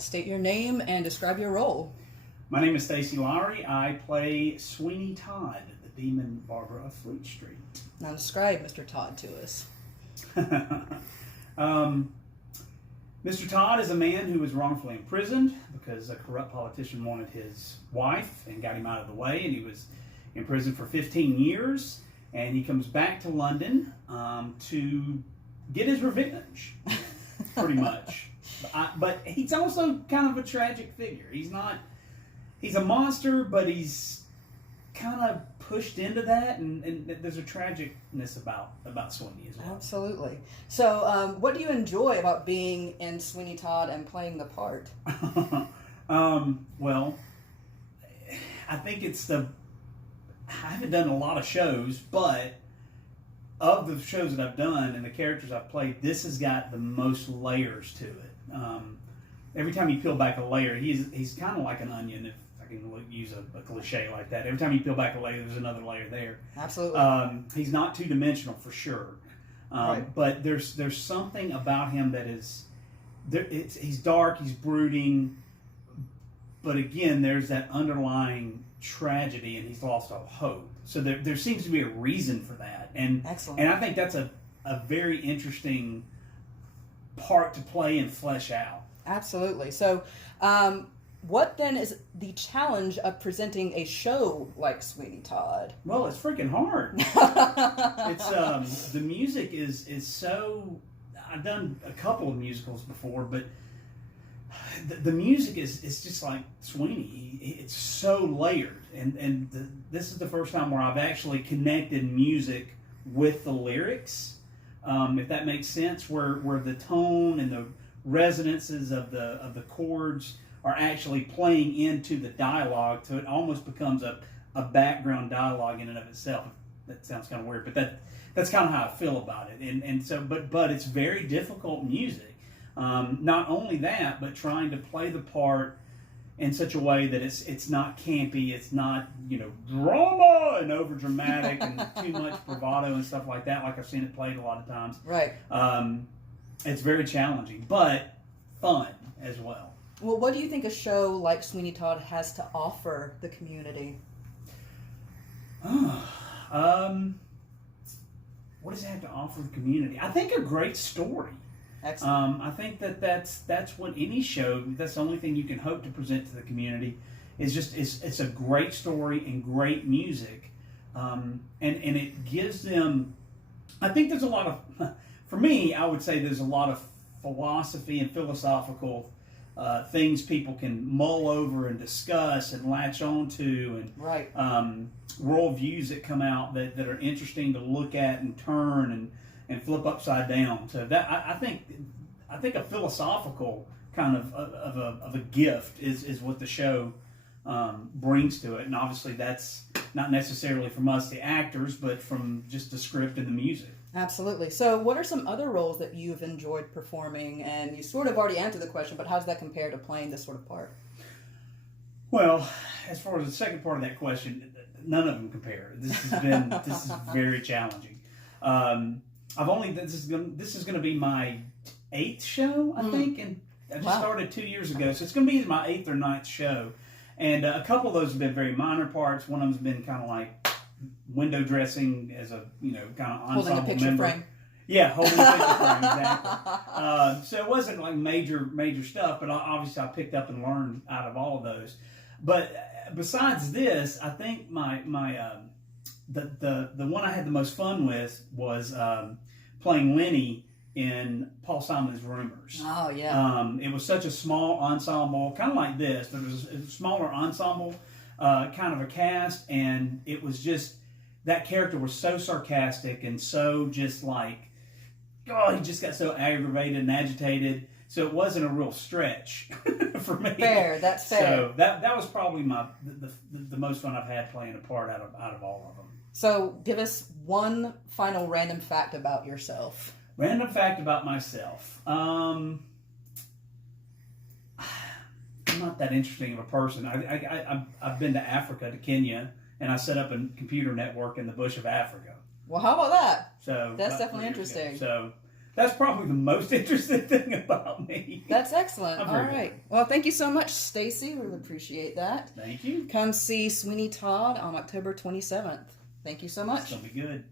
right, state your name and describe your role. My name is Stacy Lowery. I play Sweeney Todd, the Demon Barber of Fleet Street. Now describe Mr. Todd to us. Mr. Todd is a man who was wrongfully imprisoned because a corrupt politician wanted his wife and got him out of the way, and he was in prison for 15 years, and he comes back to London to get his revenge, pretty much. But he's also kind of a tragic figure. He's a monster, but he's kind of pushed into that, and there's a tragicness about Sweeney as well. Absolutely. So, what do you enjoy about being in Sweeney Todd and playing the part? Well, I think I haven't done a lot of shows, but of the shows that I've done and the characters I've played, this has got the most layers to it. Every time you peel back a layer, he's kind of like an onion, if I can use a cliche like that. Every time you peel back a layer, there's another layer there. Absolutely. He's not two-dimensional for sure, right. But there's something about him that is, he's dark, he's brooding, but again, there's that underlying tragedy, and he's lost all hope. So there seems to be a reason for that, and Excellent. And I think that's a very interesting part to play and flesh out. Absolutely. So, what then is the challenge of presenting a show like Sweeney Todd? Well, it's freaking hard. It's the music is so. I've done a couple of musicals before, but the music is just like Sweeney. It's so layered, and this is the first time where I've actually connected music with the lyrics, if that makes sense. Where the tone and the resonances of the chords are actually playing into the dialogue, so it almost becomes a background dialogue in and of itself. That sounds kind of weird, but that's kind of how I feel about it. And so, but it's very difficult music. Not only that, but trying to play the part in such a way that it's not campy, it's not drama and over dramatic and too much bravado and stuff like that. Like I've seen it played a lot of times. Right. It's very challenging, but fun as well. Well, what do you think a show like Sweeney Todd has to offer the community? What does it have to offer the community? I think a great story. Excellent. I think that's what any show. That's the only thing you can hope to present to the community. Is just it's a great story and great music, and it gives them. I think there's a lot of. For me, I would say there's a lot of philosophy and philosophical things people can mull over and discuss and latch onto, and right. Worldviews that come out that are interesting to look at and turn and flip upside down. So that I think a philosophical kind of a gift is what the show brings to it, and obviously that's not necessarily from us, the actors, but from just the script and the music. Absolutely. So what are some other roles that you've enjoyed performing? And you sort of already answered the question, but how does that compare to playing this sort of part? Well, as far as the second part of that question, none of them compare. This is very challenging. This is going to be my 8th show, I think, and I just started 2 years ago, so it's going to be my 8th or 9th show. And a couple of those have been very minor parts. One of them's been kind of like window dressing as a kind of ensemble holding a picture member. frame. Yeah, holding a picture frame, exactly. So it wasn't like major stuff, but obviously I picked up and learned out of all of those. But besides this, I think the one I had the most fun with was playing Lenny in Paul Simon's Rumors. Oh, yeah. It was such a small ensemble, kind of like this, but it was a smaller ensemble, kind of a cast, and it was just, that character was so sarcastic and so just like, he just got so aggravated and agitated, so it wasn't a real stretch for me. Fair, that's fair. So that was probably the most fun I've had playing a part out of all of them. So give us one final random fact about yourself. Random fact about myself. I'm not that interesting of a person. I've been to Africa, to Kenya, and I set up a computer network in the bush of Africa. Well, how about that? So that's about definitely 3 years ago. interesting. So that's probably the most interesting thing about me. That's excellent. I'm All very right. Well, thank you so much, Stacy. Really appreciate that. Thank you. Come see Sweeney Todd on October 27th. Thank you so much. It's gonna be good.